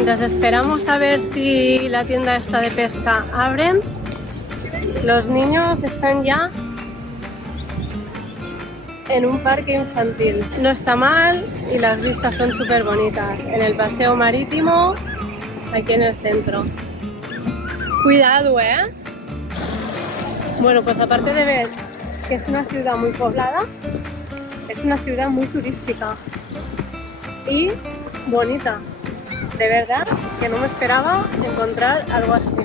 mientras esperamos a ver si la tienda esta de pesca abren, los niños están ya en un parque infantil. No está mal y las vistas son súper bonitas. En el paseo marítimo, aquí en el centro. Cuidado, ¿eh? Bueno, pues aparte de ver que es una ciudad muy poblada, es una ciudad muy turística y bonita. De verdad que no me esperaba encontrar algo así.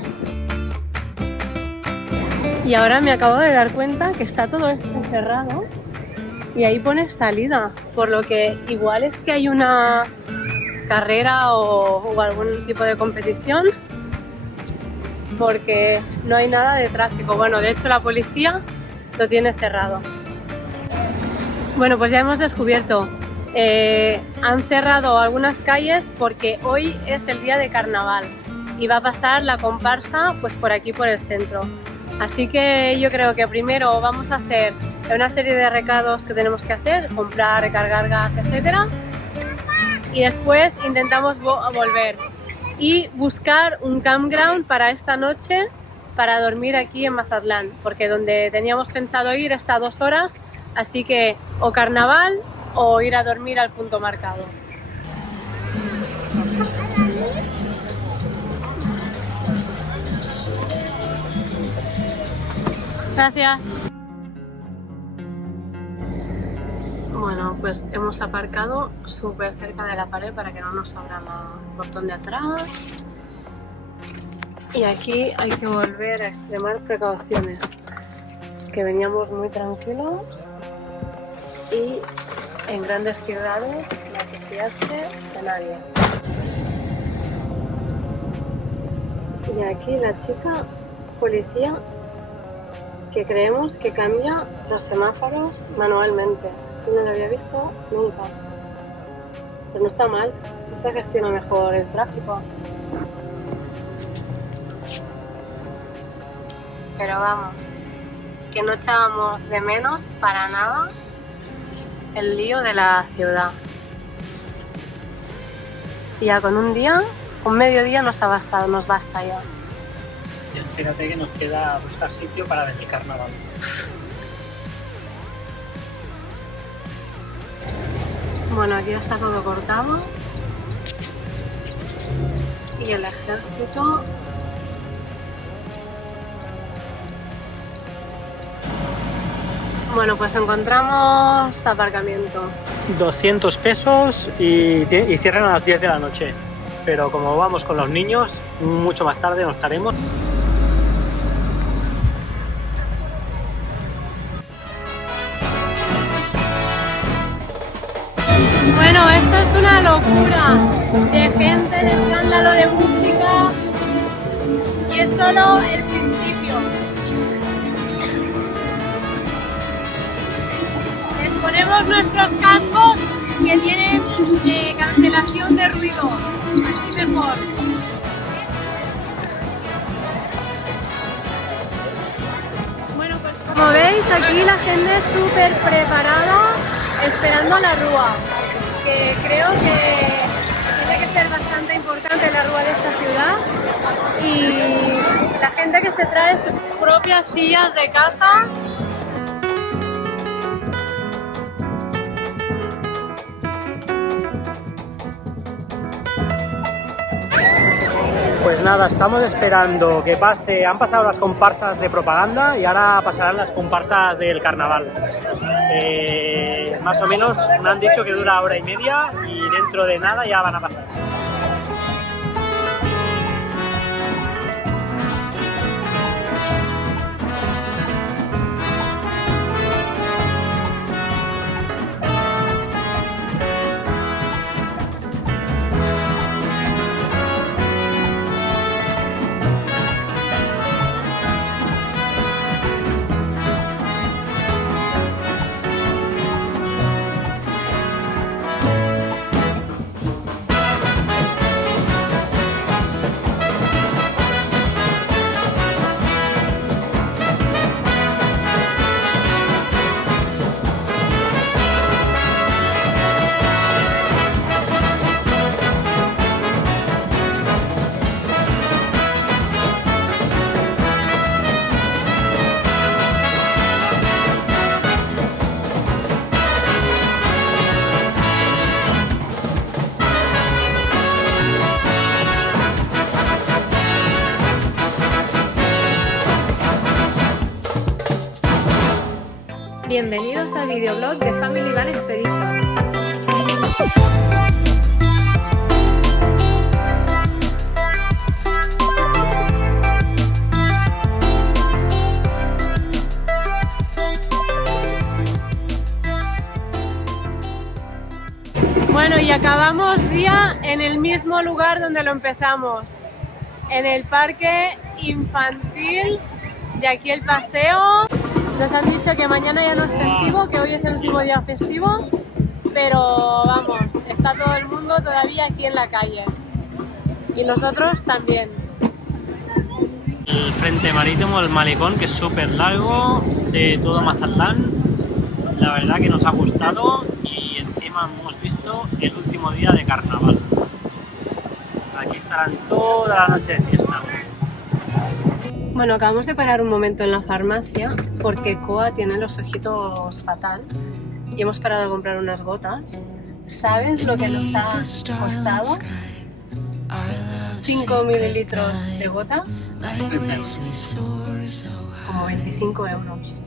Y ahora me acabo de dar cuenta que está todo esto cerrado y ahí pone salida, por lo que igual es que hay una carrera o algún tipo de competición, porque no hay nada de tráfico. Bueno, de hecho la policía lo tiene cerrado. Bueno, pues ya hemos descubierto, han cerrado algunas calles porque hoy es el día de carnaval y va a pasar la comparsa pues por aquí, por el centro. Así que yo creo que primero vamos a hacer una serie de recados que tenemos que hacer, comprar, recargar gas, etcétera, y después intentamos volver y buscar un campground para esta noche para dormir aquí en Mazatlán, porque donde teníamos pensado ir está a 2 horas, así que o carnaval o ir a dormir al punto marcado. Gracias. Bueno, pues hemos aparcado súper cerca de la pared para que no nos abra el portón de atrás. Y aquí hay que volver a extremar precauciones, que veníamos muy tranquilos y en grandes ciudades no hay que fiarse de nadie. Y aquí la chica policía que creemos que cambia los semáforos manualmente. Esto no lo había visto nunca. Pero no está mal, así se gestiona mejor el tráfico. Pero vamos, que no echábamos de menos para nada el lío de la ciudad. Y ya con un mediodía nos basta ya. Y fíjate que nos queda buscar sitio para ver el carnaval. Bueno, aquí está todo cortado. Y el ejército. Bueno, pues encontramos aparcamiento. 200 pesos y cierran a las 10 de la noche. Pero como vamos con los niños, mucho más tarde no estaremos. Bueno, esto es una locura de gente, de escándalo, de música, y es solo el principio. Les ponemos nuestros cascos que tienen cancelación de ruido, así mejor. Bueno, pues como veis, aquí la gente es súper preparada esperando la rúa, que creo que tiene que ser bastante importante la rúa de esta ciudad, y la gente que se trae sus propias sillas de casa. Pues nada, estamos esperando que pase. Han pasado las comparsas de propaganda y ahora pasarán las comparsas del carnaval. Más o menos me han dicho que dura 1 hora y media y dentro de nada ya van a pasar. Bienvenidos al videoblog de Family Van Expedition. Bueno, y acabamos día en el mismo lugar donde lo empezamos, en el parque infantil de aquí el paseo. Nos han dicho que mañana ya no es festivo, que hoy es el último día festivo, pero vamos, está todo el mundo todavía aquí en la calle y nosotros también. El frente marítimo, el malecón, que es súper largo, de todo Mazatlán, la verdad que nos ha gustado y encima hemos visto el último día de carnaval. Aquí estarán toda la noche de fiesta. Bueno, acabamos de parar un momento en la farmacia porque Koa tiene los ojitos fatal y hemos parado a comprar unas gotas. ¿Sabes lo que nos ha costado? 5 mililitros de gotas, como 25 euros.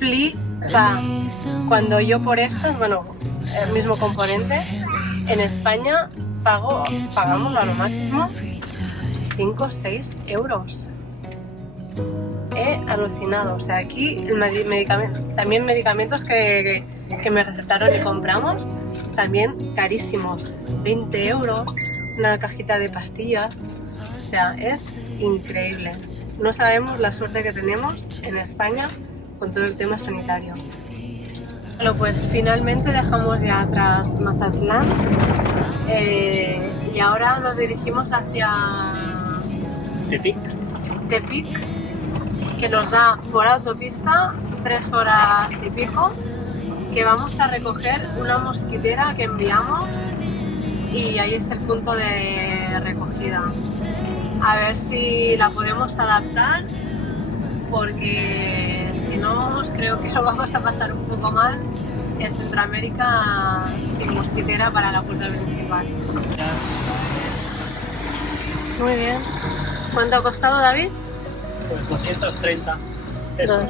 Flipa. Cuando yo por estas, bueno, el mismo componente, en España pagamos a lo máximo 5 o 6 euros. He alucinado. O sea, aquí también medicamentos que me recetaron y compramos, también carísimos. 20 euros, una cajita de pastillas. O sea, es increíble. No sabemos la suerte que tenemos en España con todo el tema sanitario. Bueno, pues finalmente dejamos ya atrás Mazatlán y ahora nos dirigimos hacia Tepic, que nos da por autopista 3 horas y pico, que vamos a recoger una mosquitera que enviamos y ahí es el punto de recogida. A ver si la podemos adaptar, porque si no creo que lo vamos a pasar un poco mal en Centroamérica sin mosquitera para la puerta principal. Muy bien. ¿Cuánto ha costado, David? pues 230 pesos,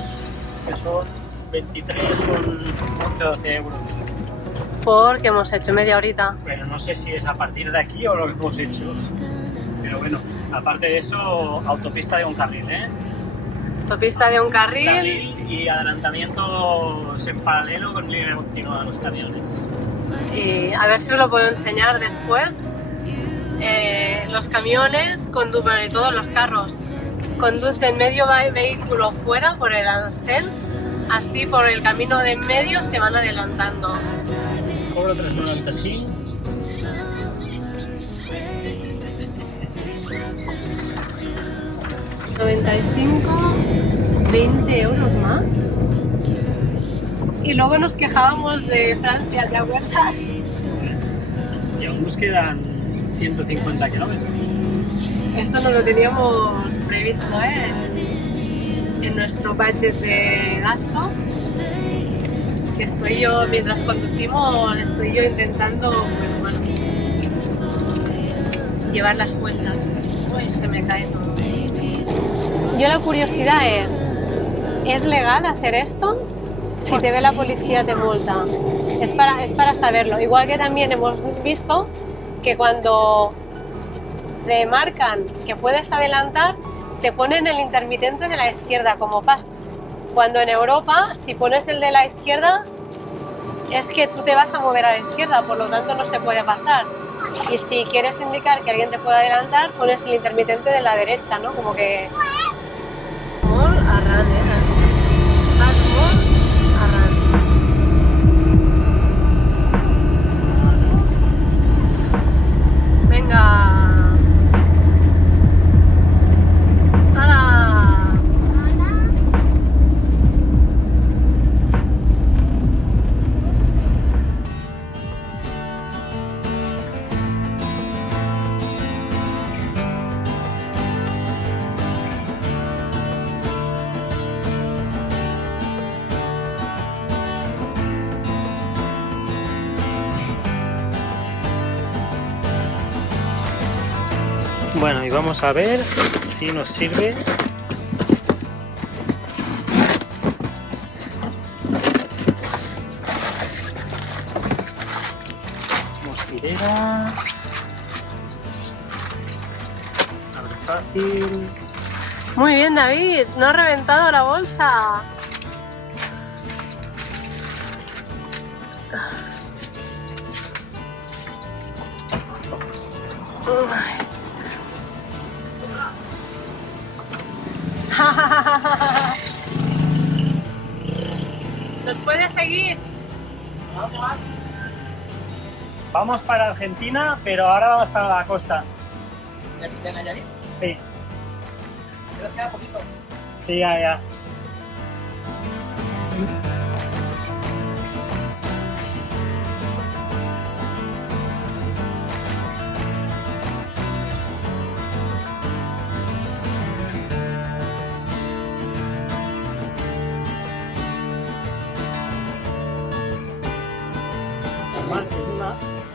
que son 23, son 11-12 euros. Porque hemos hecho media horita. Pero no sé si es a partir de aquí o lo que hemos hecho. Pero bueno, aparte de eso, autopista de un carril, ¿eh? Autopista de un carril. Y adelantamientos en paralelo con línea continua de los camiones. Y a ver si os lo puedo enseñar después. Los camiones conducen, todos los carros conducen medio vehículo fuera por el arcén, así por el camino de en medio se van adelantando. Cobro 3,90, sí. $95, 20 euros más. Y luego nos quejábamos de Francia, ¿te acuerdas? Y aún nos quedan 150 kilómetros. Esto no lo teníamos previsto, en nuestro budget de gastos. Que estoy yo, mientras conducimos, estoy yo intentando, bueno, llevar las cuentas. Uy, se me cae todo. Yo la curiosidad ¿es legal hacer esto? Si te ve la policía te multa. Es para saberlo. Igual que también hemos visto que cuando te marcan que puedes adelantar, te ponen el intermitente de la izquierda, como pasa. Cuando en Europa, si pones el de la izquierda, es que tú te vas a mover a la izquierda, por lo tanto no se puede pasar. Y si quieres indicar que alguien te puede adelantar, pones el intermitente de la derecha, ¿no? Como que... Molt arran, Vas molt arran. Venga. Bueno, y vamos a ver si nos sirve fácil. Muy bien, David, no ha reventado la bolsa. ¿Nos puedes seguir? Vamos para Argentina, pero ahora vamos para la costa. ¿De Nayarit? Sí, Creo que queda poquito. sí, ya.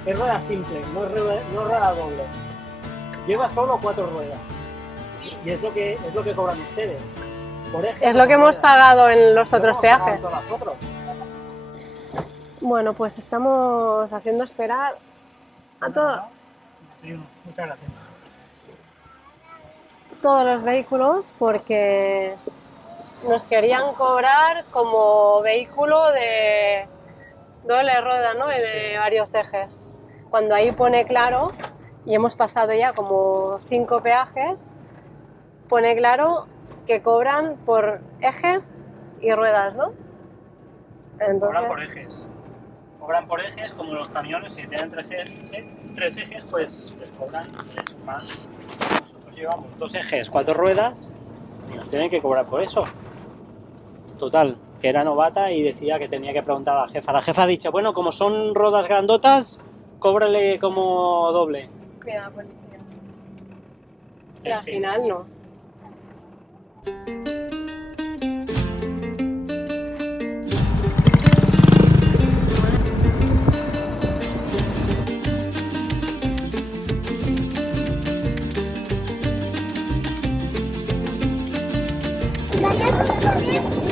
Es rueda simple, no es rueda doble. Lleva solo 4 ruedas. Y es lo que cobran ustedes. Por eje, Es lo que hemos pagado en los otros peajes. Nosotros. Bueno, pues estamos haciendo esperar a Muchas gracias. todos los vehículos porque nos querían cobrar como vehículo de doble rueda, ¿no? Y de varios ejes. Cuando ahí pone claro, y hemos pasado ya como 5 peajes, pone claro que cobran por ejes y ruedas, ¿no? Entonces, Cobran por ejes, como los camiones, si tienen 3 ejes, pues les cobran más. Nosotros llevamos 2 ejes, 4 ruedas y nos tienen que cobrar por eso. Total, que era novata y decía que tenía que preguntar a la jefa. La jefa ha dicho, bueno, como son ruedas grandotas, cóbrale como doble. cuidado, policía. Y al final no.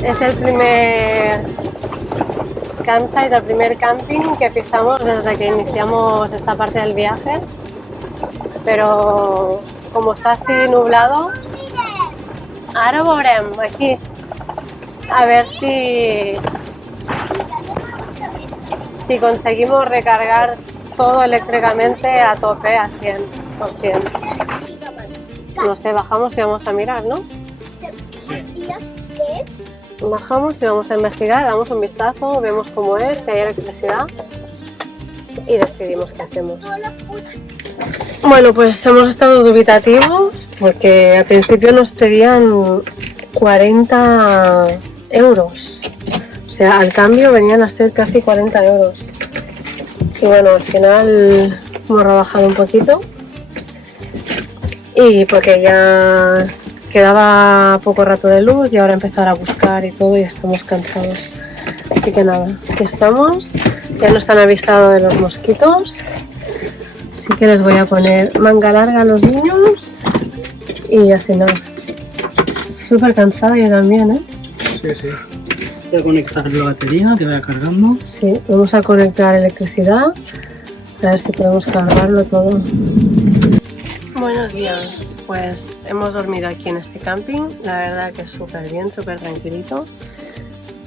Es el primer campsite, el primer camping que pisamos desde que iniciamos esta parte del viaje, pero como está así nublado, ahora volveremos aquí a ver si conseguimos recargar todo eléctricamente a tope, a 100%. No sé, bajamos y vamos a mirar, ¿no? Bajamos y vamos a investigar, damos un vistazo, vemos cómo es, si hay electricidad y decidimos qué hacemos. Bueno, pues hemos estado dubitativos porque al principio nos pedían 40 euros. O sea, al cambio venían a ser casi 40 euros. Y bueno, al final hemos rebajado un poquito. Y porque ya quedaba poco rato de luz y ahora empezar a buscar y todo y estamos cansados. Así que nada, aquí estamos. Ya nos han avisado de los mosquitos. Así que les voy a poner manga larga a los niños y a cenar. Súper cansada yo también, ¿eh? Sí, sí. Voy a conectar la batería que vaya cargando. Sí, vamos a conectar electricidad. A ver si podemos cargarlo todo. Buenos días. Pues hemos dormido aquí en este camping. La verdad que es súper bien, súper tranquilito.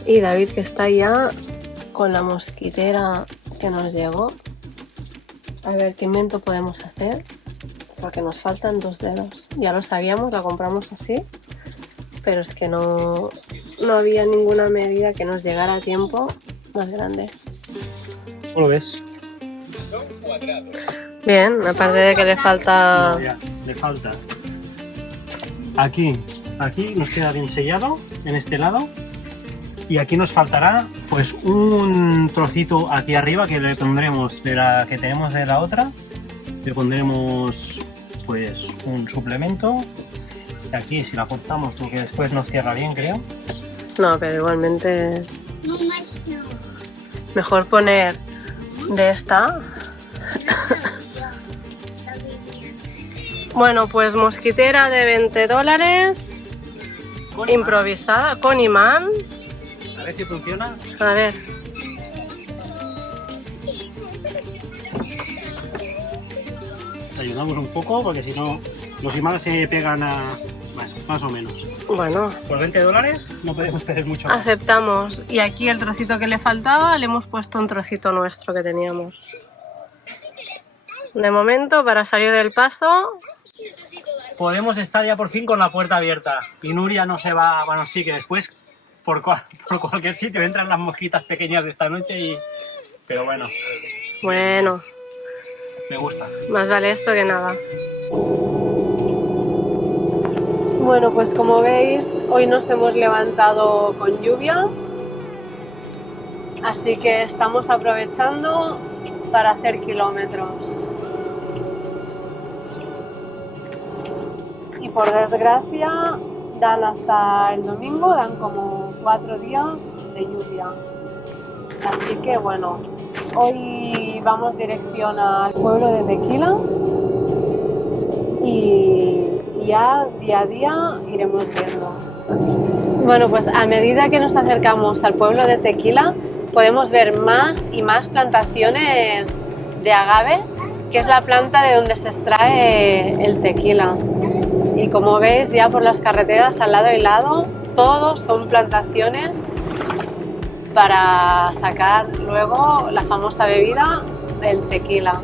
Y David que está ya con la mosquitera que nos llegó. A ver qué invento podemos hacer. Porque nos faltan 2 dedos. Ya lo sabíamos, la compramos así. Pero es que no había ninguna medida que nos llegara a tiempo más grande. ¿Cómo lo ves? Bien, aparte de que le falta... No, ya, le falta. Aquí nos queda bien sellado, en este lado. Y aquí nos faltará pues un trocito aquí arriba que le pondremos de la que tenemos de la otra. Le pondremos pues un suplemento. Y aquí si la cortamos porque después nos cierra bien, creo. No, pero igualmente... Mejor poner de esta. Bueno, pues mosquitera de $20, improvisada, con imán. A ver si funciona. A ver. Ayudamos un poco porque si no Los imanes se pegan a... Bueno, más o menos. Bueno, Por $20 no podemos pedir mucho más. aceptamos. Y aquí el trocito que le faltaba, le hemos puesto un trocito nuestro que teníamos. De momento, para salir del paso, Podemos estar ya por fin con la puerta abierta. Y Nuria no se va... Bueno, sí, que después por cualquier sitio entran las mosquitas pequeñas de esta noche y... Pero bueno, bueno, me gusta. más vale esto que nada. Bueno, pues como veis, hoy nos hemos levantado con lluvia, así que estamos aprovechando para hacer kilómetros. Y por desgracia, dan hasta el domingo, dan como 4 días de lluvia. Así que bueno, hoy vamos dirección al pueblo de Tequila y ya día a día iremos viendo. Bueno, pues a medida que nos acercamos al pueblo de Tequila podemos ver más y más plantaciones de agave, que es la planta de donde se extrae el tequila. Y como veis ya por las carreteras al lado y lado, todos son plantaciones para sacar luego la famosa bebida del tequila.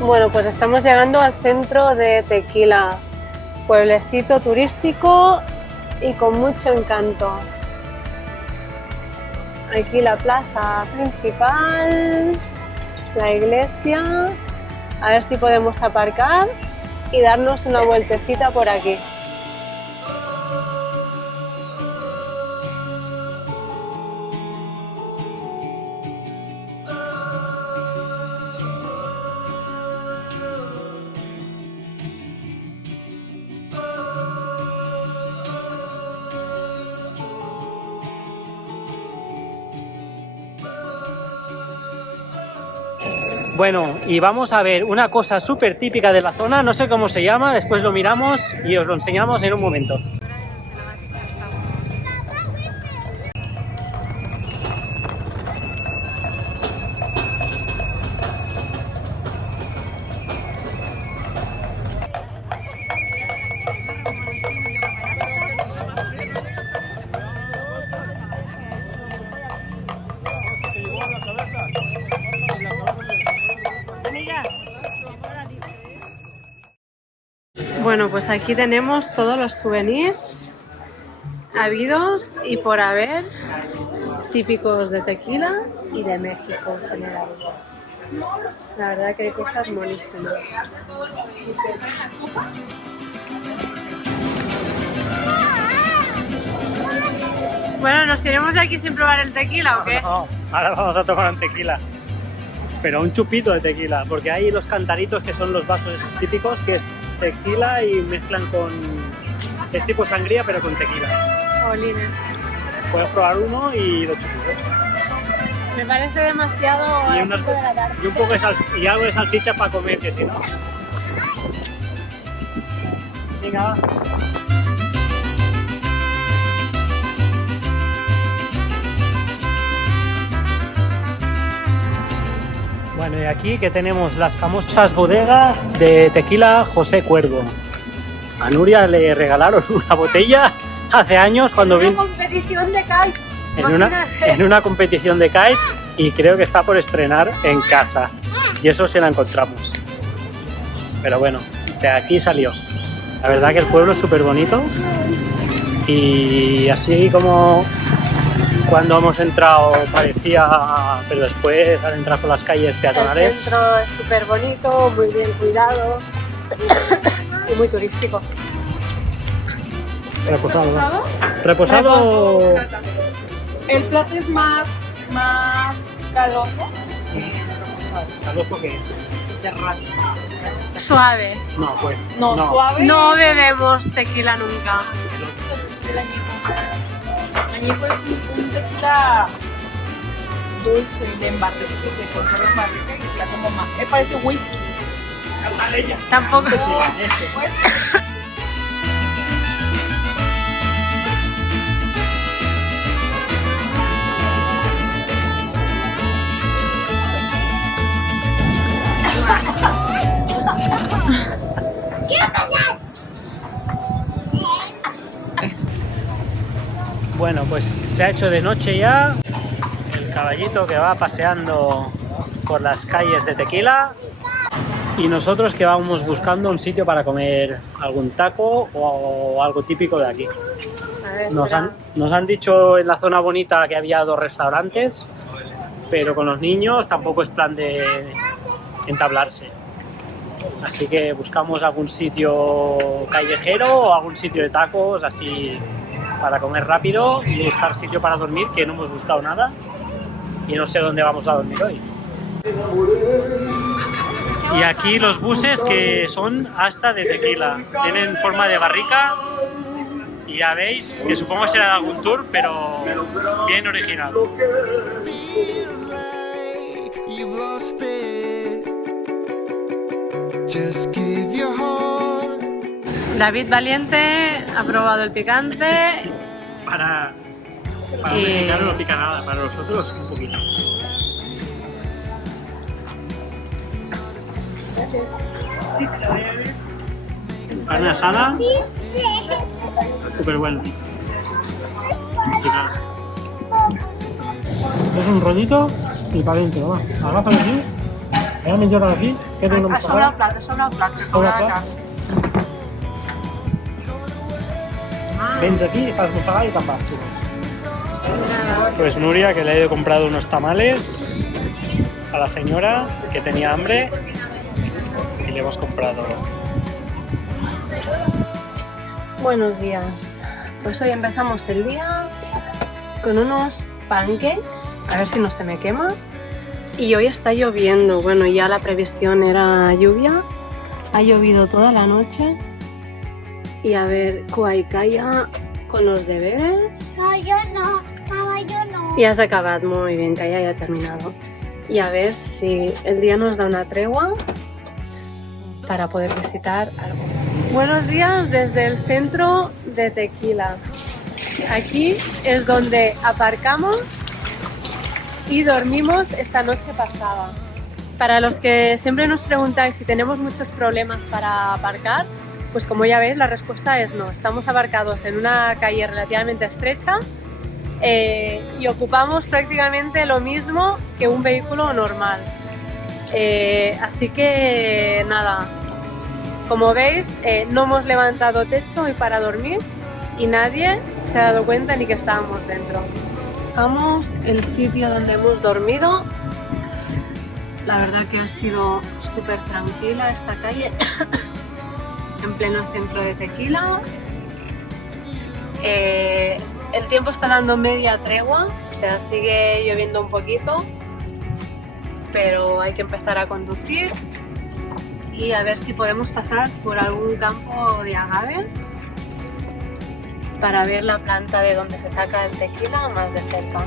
Bueno, pues estamos llegando al centro de Tequila, pueblecito turístico y con mucho encanto. Aquí la plaza principal, la iglesia, a ver si podemos aparcar y darnos una vueltecita por aquí. Bueno, y vamos a ver una cosa súper típica de la zona, no sé cómo se llama, después lo miramos y os lo enseñamos en un momento. Bueno, pues aquí tenemos todos los souvenirs habidos y por haber, típicos de Tequila y de México en general. La verdad que hay cosas monísimas. Bueno, ¿nos iremos de aquí sin probar el tequila o qué? No, ahora vamos a tomar un tequila. Pero un chupito de tequila, porque hay los cantaritos que son los vasos esos típicos, que es tequila y mezclan con... es tipo sangría pero con tequila. Olines. Puedes probar uno y 2 chupitos. Me parece demasiado Y, a las 5 de la tarde. y un poco de y algo de salchicha para comer, que si no... Venga, va. Bueno, y aquí que tenemos las famosas bodegas de tequila José Cuervo. A Nuria le regalaron una botella hace años cuando vino competición de kite. en una competición de kite y creo que está por estrenar en casa. Y eso se la encontramos. Pero bueno, de aquí salió. La verdad que el pueblo es súper bonito y así como cuando hemos entrado parecía, pero después al entrar por las calles peatonales... El centro es súper bonito, muy bien cuidado y muy turístico. Reposado. Reposado. El plato es más caloso. ¿Caloso qué es? De raspa. Suave. No, pues. No, suave. No bebemos tequila nunca. El añejo. Añejo es un tequila dulce de en barrica, que se conserva en barrica, que está como más. Me parece whisky. Tampoco. Pues, Bueno, pues se ha hecho de noche ya. El caballito que va paseando por las calles de Tequila. Y nosotros que vamos buscando un sitio para comer algún taco o algo típico de aquí. A ver, Nos será. han dicho en la zona bonita que había 2 restaurantes, pero con los niños tampoco es plan de entablarse. Así que buscamos algún sitio callejero o algún sitio de tacos así para comer rápido y buscar sitio para dormir, que no hemos buscado nada y no sé dónde vamos a dormir hoy. Y aquí los buses que son hasta de Tequila, tienen forma de barrica y ya veis que supongo que será de algún tour, pero bien original. You've lost it. Just give your heart. David Valiente ha probado el picante. Para un mexicano no pica nada, para nosotros un poquito. Carne asada, súper buena. Es un rollito y para adentro, va. Agárralo aquí, déjame llorar aquí. ¿Qué tengo que sobre el plato, sobre el plato. Sobre el plato. Vente aquí, fas mossegada i te'n vas, tu. Pues Nuria, que le he comprado unos tamales a la señora que tenía hambre y le hemos comprado. Buenos días. Pues hoy empezamos el día con unos pancakes, a ver si no se me quema. Y hoy está lloviendo, bueno, ya la previsión era lluvia. Ha llovido toda la noche. Y a ver, Kuaikaya con los deberes. Yo no. Y has acabat, muy bien, Kaya ya ha terminado. Y a ver si el día nos da una tregua para poder visitar algo. Buenos días desde el centro de Tequila. Aquí es donde aparcamos y dormimos esta noche pasada. Para los que siempre nos preguntáis si tenemos muchos problemas para aparcar, pues como ya veis la respuesta es no. Estamos aparcados en una calle relativamente estrecha y ocupamos prácticamente lo mismo que un vehículo normal. Así que nada, como veis no hemos levantado techo hoy para dormir y nadie se ha dado cuenta ni que estábamos dentro. Dejamos el sitio donde hemos dormido. La verdad que ha sido súper tranquila esta calle en pleno centro de Tequila. El tiempo está dando media tregua, o sea, sigue lloviendo un poquito, pero hay que empezar a conducir y a ver si podemos pasar por algún campo de agave para ver la planta de donde se saca el tequila más de cerca.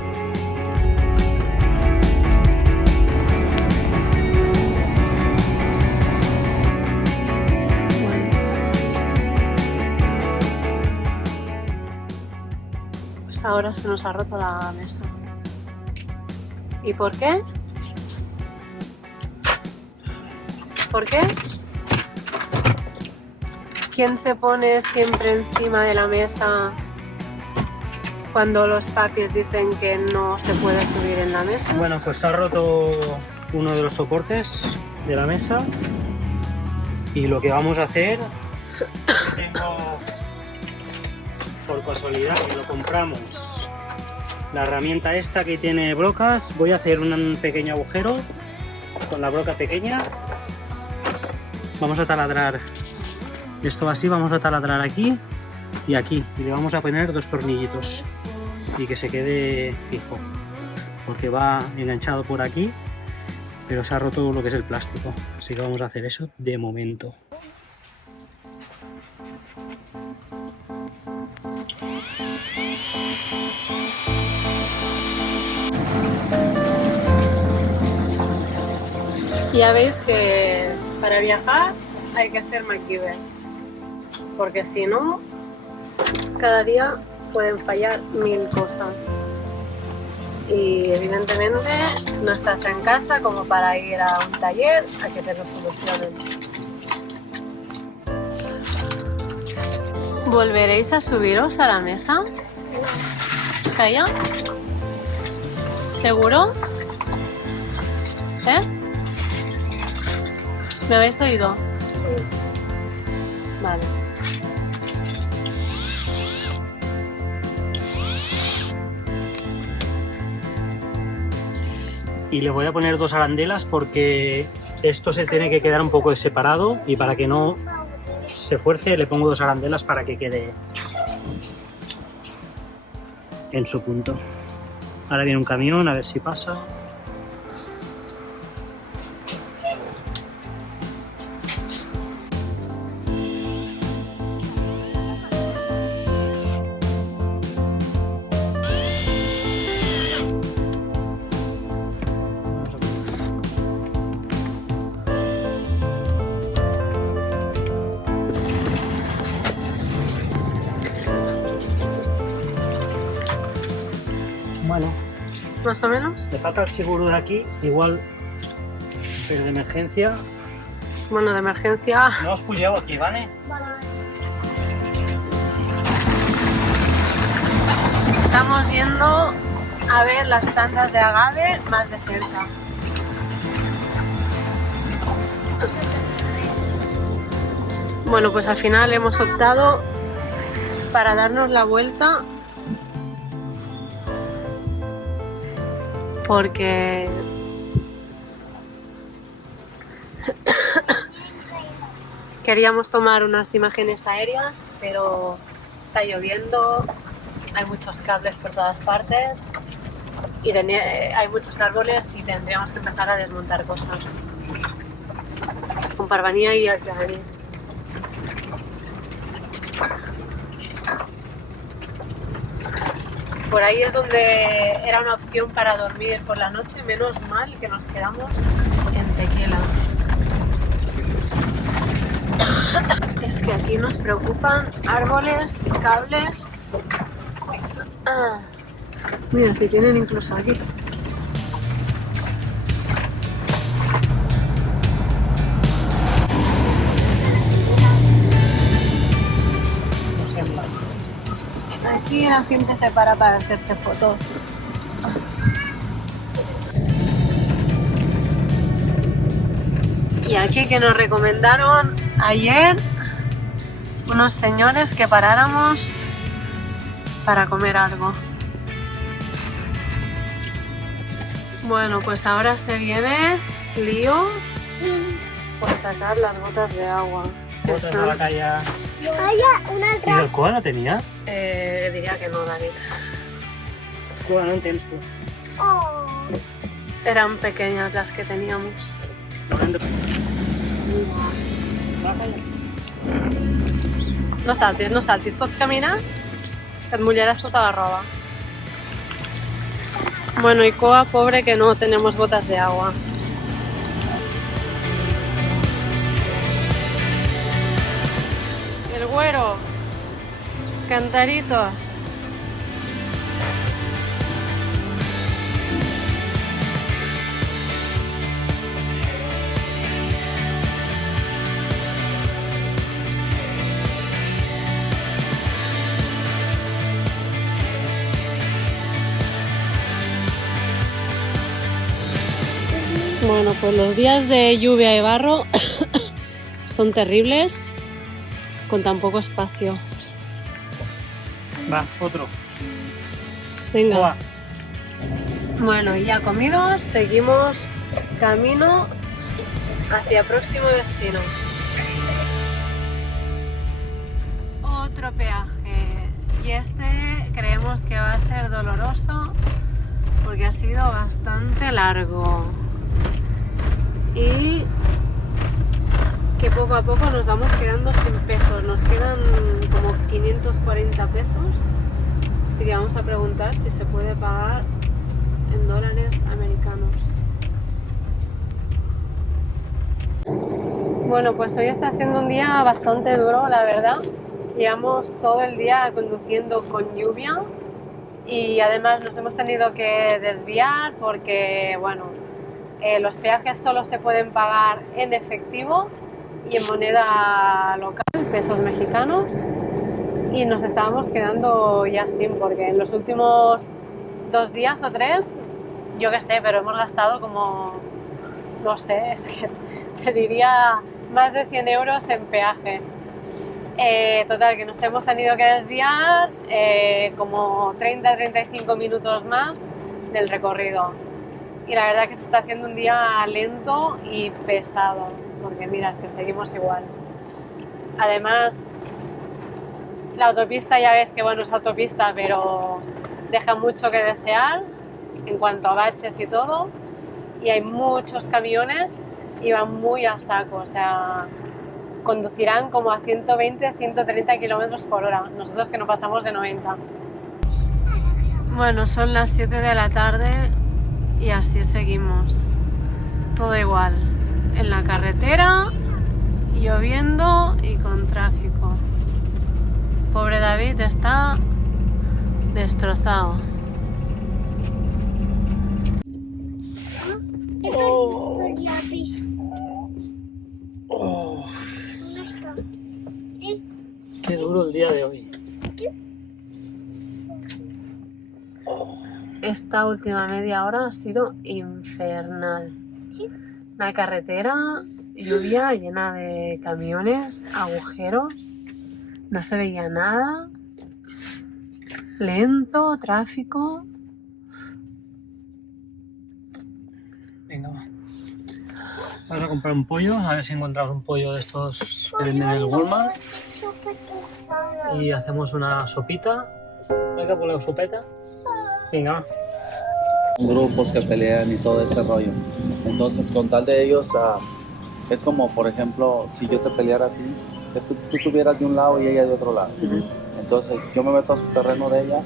Ahora se nos ha roto la mesa. ¿Y por qué? ¿Por qué? ¿Quién se pone siempre encima de la mesa cuando los papis dicen que no se puede subir en la mesa? Bueno, pues se ha roto uno de los soportes de la mesa y lo que vamos a hacer, tengo por casualidad que lo compramos, la herramienta esta que tiene brocas. Voy a hacer un pequeño agujero con la broca pequeña. Vamos a taladrar esto así, vamos a taladrar aquí y aquí y le vamos a poner 2 tornillitos y que se quede fijo, porque va enganchado por aquí, pero se ha roto lo que es el plástico, así que vamos a hacer eso de momento. Ya veis que Para viajar hay que ser MacGyver, porque si no, cada día pueden fallar 1000 cosas. Y evidentemente no estás en casa como para ir a un taller a que te lo solucionen. ¿Volveréis a subiros a la mesa? ¿Calla? ¿Seguro? ¿Eh? ¿Me habéis oído? Sí. Vale. Y le voy a poner 2 arandelas porque esto se tiene que quedar un poco separado y para que no se fuerce le pongo 2 arandelas para que quede en su punto. Ahora viene un camión, a ver si pasa. Bueno, ¿Más o menos? le falta el seguro de aquí, igual, pero de emergencia. Bueno, de emergencia. No os pugeu aquí, ¿vale? Estamos yendo a ver las plantas de agave más de cerca. Bueno, pues al final hemos optado para darnos la vuelta porque queríamos tomar unas imágenes aéreas, pero está lloviendo, hay muchos cables por todas partes y hay muchos árboles y tendríamos que empezar a desmontar cosas. Con Parvanía y Aclani. Por ahí es donde era una opción para dormir por la noche, menos mal que nos quedamos en Tequila. Es que aquí nos preocupan árboles, cables. Ah, mira, si tienen incluso aquí. Aquí la gente se para hacerse fotos. Y aquí que nos recomendaron ayer unos señores que paráramos para comer algo. Bueno, pues ahora se viene lío por sacar las gotas de agua. Botes de la calle. Vaya, una ¿Y del Coa no tenía? Diría que no, David. Coa no en tens tu. Oh. Eran pequeñas las que teníamos. No saltis, no saltis. Pots caminar? Que et mullaràs tota la roba. Bueno, y Coa, pobre, que no tenemos botas de agua. El güero. Cantaritos. Bueno, pues los días de lluvia y barro son terribles con tan poco espacio. Va, otro. Venga. Coa. Bueno, y ya comidos, seguimos camino hacia próximo destino. Otro peaje. Y este creemos que va a ser doloroso porque ha sido bastante largo. Y que poco a poco nos vamos quedando sin pesos. Nos quedan como 540 pesos. Así que vamos a preguntar si se puede pagar en dólares americanos. Bueno, pues hoy está siendo un día bastante duro, la verdad. Llevamos todo el día conduciendo con lluvia y además nos hemos tenido que desviar porque, bueno, los peajes solo se pueden pagar en efectivo y en moneda local, pesos mexicanos, y nos estábamos quedando ya sin, porque en los últimos 2 días o 3, yo qué sé, pero hemos gastado como, no sé, es que te diría más de 100 euros en peaje. Total, que nos hemos tenido que desviar como 30-35 minutos más del recorrido. Y la verdad que se está haciendo un día lento y pesado, porque mira, es que seguimos igual. Además, la autopista ya ves que, bueno, es autopista, pero deja mucho que desear en cuanto a baches y todo. Y hay muchos camiones y van muy a saco, o sea, conducirán como a 120-130 kilómetros por hora. Nosotros que no pasamos de 90. Bueno, son las 7 de la tarde y así seguimos. Todo igual. En la carretera, lloviendo y con tráfico. Pobre David está destrozado. Oh. El lápiz. Oh, ¿Dónde está? qué duro el día de hoy. Esta última media hora ha sido infernal. La carretera, lluvia llena de camiones, agujeros, no se veía nada, lento, tráfico. Venga, va. Vamos a comprar un pollo, a ver si encontramos un pollo de estos que venden en el Walmart. Y hacemos una sopita. ¿Hay que poner sopeta? Venga, va. Grupos que pelean y todo ese rollo. Entonces, con tal de ellos, es como, por ejemplo, si yo te peleara a ti, que tú tuvieras de un lado y ella de otro lado. Entonces, yo me meto a su terreno de ella,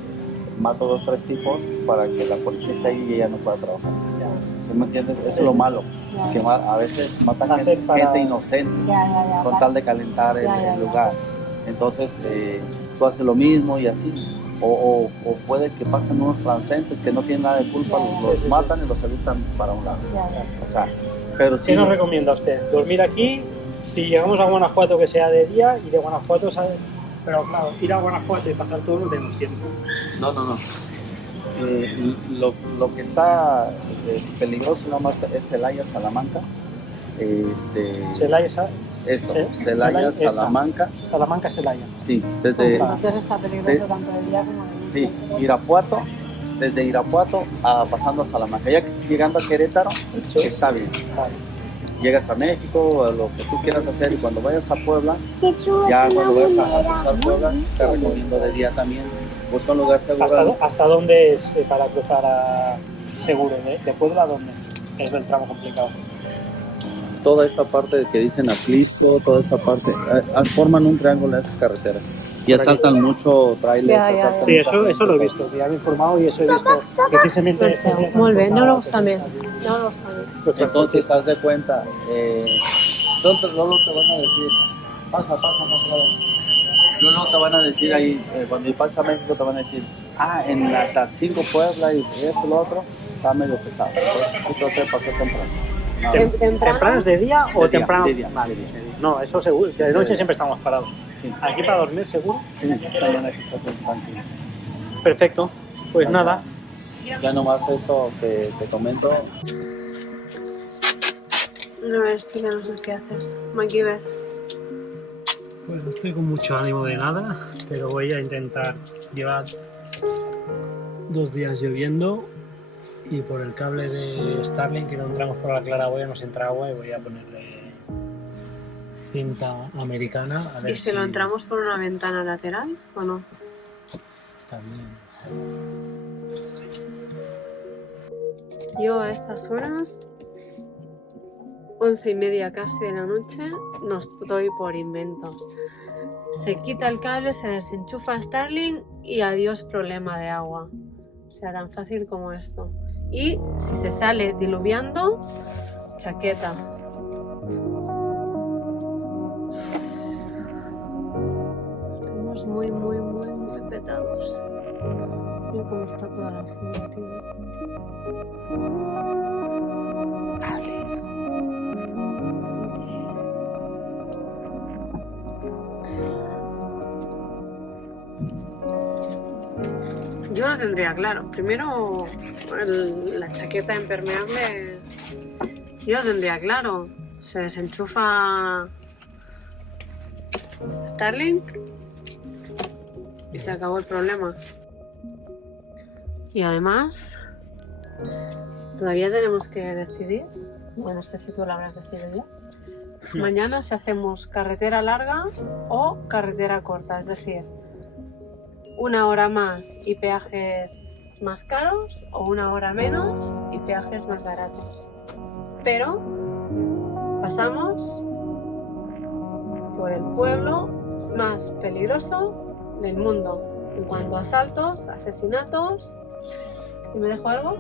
mato 2, 3 tipos para que la policía esté ahí y ella no pueda trabajar. ¿Sí me entiendes? Eso es lo malo, que a veces matan gente inocente con tal de calentar el lugar. Entonces, tú haces lo mismo y así. O puede que pasen unos transeúntes que no tienen nada de culpa, los matan y los evitan para un lado. O sea, pero sí. ¿Qué nos recomienda usted? ¿Dormir aquí? Si llegamos a Guanajuato que sea de día y de Guanajuato, pero claro, ir a Guanajuato y pasar todo no tenemos tiempo. No. Lo que está peligroso nada más es Celaya, Salamanca. Celaya, Salamanca. Salamanca, Celaya. Sí, desde. Entonces está peligroso tanto de día como de noche. Sí, Irapuato, desde Irapuato pasando a Salamanca. Ya llegando a Querétaro, está bien. Llegas a México, lo que tú quieras hacer, y cuando vayas a Puebla, ya cuando vayas a cruzar Puebla, te recomiendo de día también. Busca un lugar seguro. ¿Hasta dónde es para cruzar a seguro? ¿De Puebla a dónde? Es el tramo complicado. Toda esta parte que dicen Atlisco, toda esta parte, forman un triángulo en esas carreteras. Y asaltan mucho trailers. Sí, eso lo he visto, ya me he informado y eso he visto precisamente. Molt bé, no me gusta més. Entonces, haz de cuenta, luego te van a decir, pasa, luego te van a decir ahí, cuando pasas a México te van a decir, en la Tatzingo, Puebla y esto, lo otro, está medio pesado. Entonces, tú trata de pasar temprano. ¿Temprano es de día o temprano? De día. Vale. No, eso seguro, que de noche siempre estamos parados. Sí. ¿Aquí para dormir seguro? Sí, también hay que estar tranquilo. Perfecto, pues nada. Ya nomás eso te comento. A ver, explícanos qué haces. MacGyver. Pues no estoy con mucho ánimo de nada, pero voy a intentar llevar 2 días lloviendo y por el cable de Starlink que no entramos por la claraboya nos entra agua y voy a ponerle cinta americana. A ver ¿Y si lo entramos por una ventana lateral o no? También. Sí. Yo a estas horas, 11:30 casi de la noche, no estoy por inventos. Se quita el cable, se desenchufa Starlink y adiós problema de agua. O sea, tan fácil como esto. Y si se sale diluviando, chaqueta. estamos muy petados. Mira cómo está toda la zona, tío. Yo lo tendría claro. Primero, la chaqueta impermeable, yo lo tendría claro. Se desenchufa Starlink y se acabó el problema. Y además, todavía tenemos que decidir, bueno, no sé si tú lo habrás decidido ya, mañana si hacemos carretera larga o carretera corta, es decir, 1 hora más y peajes más caros o 1 hora menos y peajes más baratos. Pero pasamos por el pueblo más peligroso del mundo en cuanto a asaltos, asesinatos. ¿Y me dejo algo?